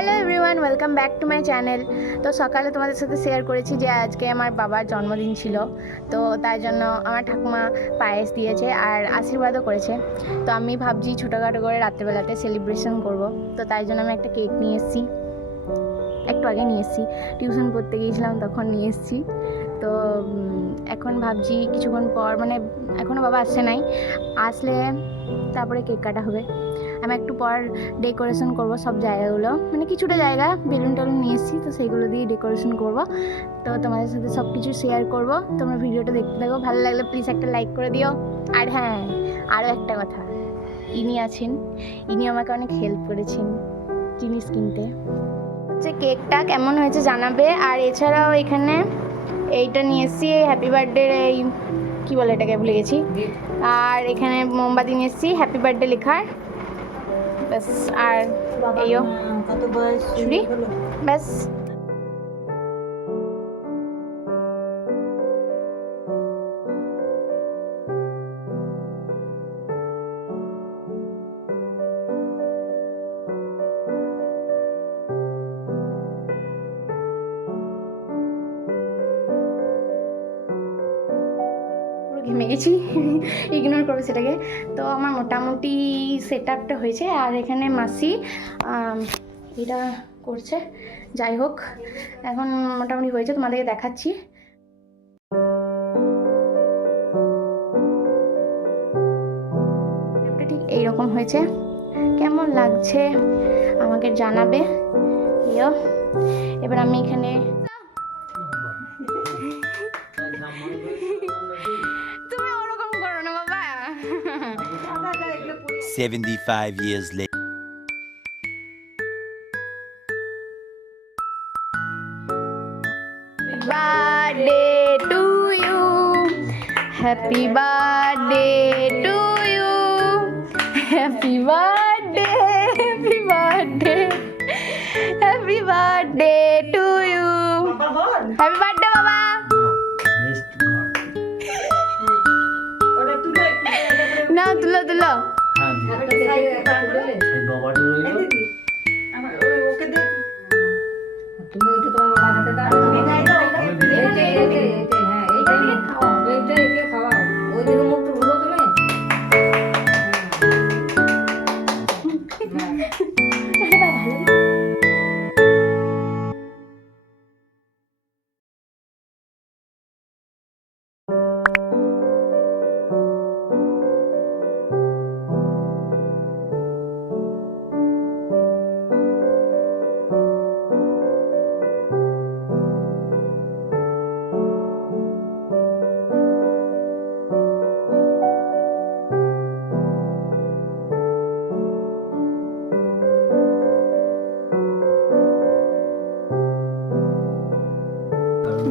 Hello everyone, welcome back to my channel. তো সকালে তোমাদের সাথে শেয়ার করেছি যে আজকে আমার বাবার জন্মদিন ছিল, তো তাই জন্য আমার ঠাকুমা পায়েস দিয়েছে আর আশীর্বাদও করেছে। তো আমি ভাবছি ছোটোখাটো করে রাত্রেবেলাতে সেলিব্রেশন করব, তো তাই জন্য আমি একটা কেক নিয়ে এসেছি। একটু আগে নিয়ে এসেছি, টিউশন পড়তে গিয়েছিলাম তখন নিয়ে এসেছি। তো এখন ভাবছি কিছুক্ষণ পর, মানে এখনও বাবা আসছে নাই, আসলে তারপরে কেক কাটা হবে। আমি একটু পর ডেকোরেশন করব সব জায়গাগুলো, মানে কিছুটা জায়গা বেলুন টেলুন নিয়ে এসেছি, তো সেইগুলো দিয়ে ডেকোরেশন করব। তো তোমাদের সাথে সব কিছু শেয়ার করব। তোমরা ভিডিওটা দেখতে থাকো, ভালো লাগলে প্লিজ একটা লাইক করে দিও। আর হ্যাঁ, আরও একটা কথা, ইনি আছেন, ইনি আমাকে অনেক হেল্প করেছেন জিনিস কিনতে। হচ্ছে কেকটা কেমন হয়েছে জানাবে। আর এছাড়াও এখানে এইটা নিয়ে এসেছি, হ্যাপি বার্থডে, এই কী বলে এটাকে ভুলে গেছি। আর এখানে মোমবাতি নিয়ে এসেছি হ্যাপি বার্থডে লেখার, ব্যাস। আর এইও ছুরি, ব্যাস। ঘেমে গেছি, ইগনোর করো সেটাকে। তো আমার মোটামুটি সেট আপটা হয়েছে। আর এখানে মাসি এটা করছে, যাই হোক এখন মোটামুটি হয়েছে, তোমাদেরকে দেখাচ্ছি। ঠিক এইরকম হয়েছে, কেমন লাগছে আমাকে জানাবে। এবার আমি এখানে তুমি ওরকম করো না বাবা। 75 years later. Birthday to you, happy birthday to you, happy birthday, happy birthday, happy birthday to you, happy birthday baba. না তুলো তুলো।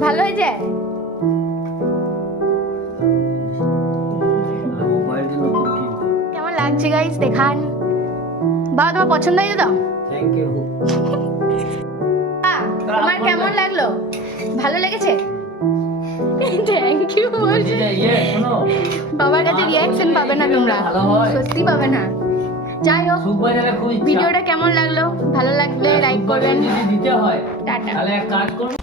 ভালো হয়েছে? কেমন লাগছে গাইস দেখান। বাবা তোমার পছন্দ হয়েছে তো? Thank you. তোমার কেমন লাগলো? ভালো লেগেছে? থ্যাংক ইউ বলছি। বাবার কাছে রিঅ্যাকশন পাবে না তোমরা, সত্যি পাবে না। যাই হোক, ভিডিওটা কেমন লাগলো? ভালো লাগলে লাইক করবেন। দিতে হয় টাটা। তাহলে এক কাজ করুন।